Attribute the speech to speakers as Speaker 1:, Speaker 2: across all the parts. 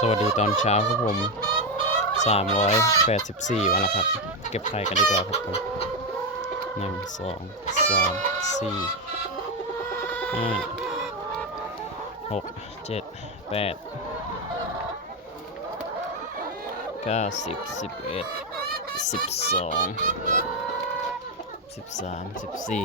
Speaker 1: สวัสดีตอนเช้าครับผม 384 วันแล้วครับ เก็บไข่กันดีกว่าครับผมหนึ่งสองสามสี่ห้าหกเจ็ดแปดเก้าสิบสิบเอ็ดสิบสองสิบสามสิบสี่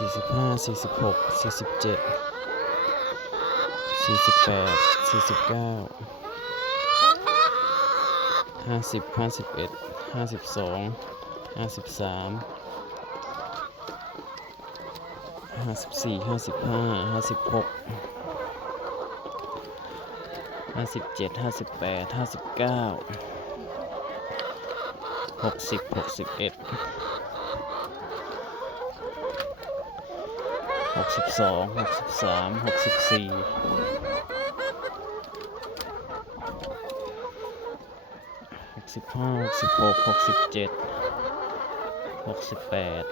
Speaker 1: ห้าสี่สิบหกสี่สิบเจ็ดสี่สิบแปดสี่สิบเก้าห้าสิบห้าสิบเอ็ดห้าสิบสองห้าสิบสามห้าสิบสี่ห้าสิบห้าห้าสิบหกห้าสิบเจ็ดห้าสิบแปดห้าสิบเก้าหกสิบหกสิบเอ็ด กสิบสองหกสิบสามหกสิบสี่หกสิบห้าหกสิบหกหกสิบเจ็ดหกสิบแปด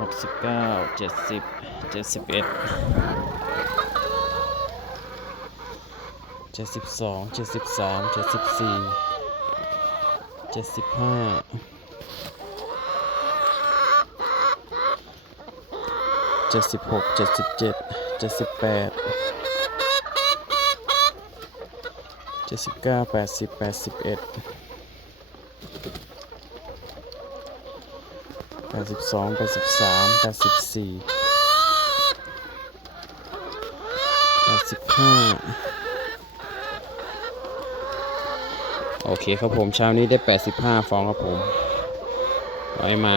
Speaker 1: หกสิบเก้าเจ็ดสิบเจ็ดสิบเอ็ดเจ็ดสิบสองเจ็ดสิบสามเจ็ดสิบสี่เจ็ดสิบห้า เจ็ดสิบหกเจ็ดสิบเจ็ดเจ็ดสิบแปดเจ็ดสิบเก้าแปดสิบแปดสิบเอ็ดแปดสิบสองแปดสิบสามแปดสิบสี่แปดสิบห้าโอเคครับผมเช้านี้ได้ 85 ฟองครับผมไว้มา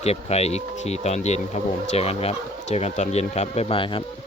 Speaker 1: เก็บไข่อีกทีตอนเย็นครับผม เจอกันครับ เจอกันตอนเย็นครับ บ๊ายบายครับ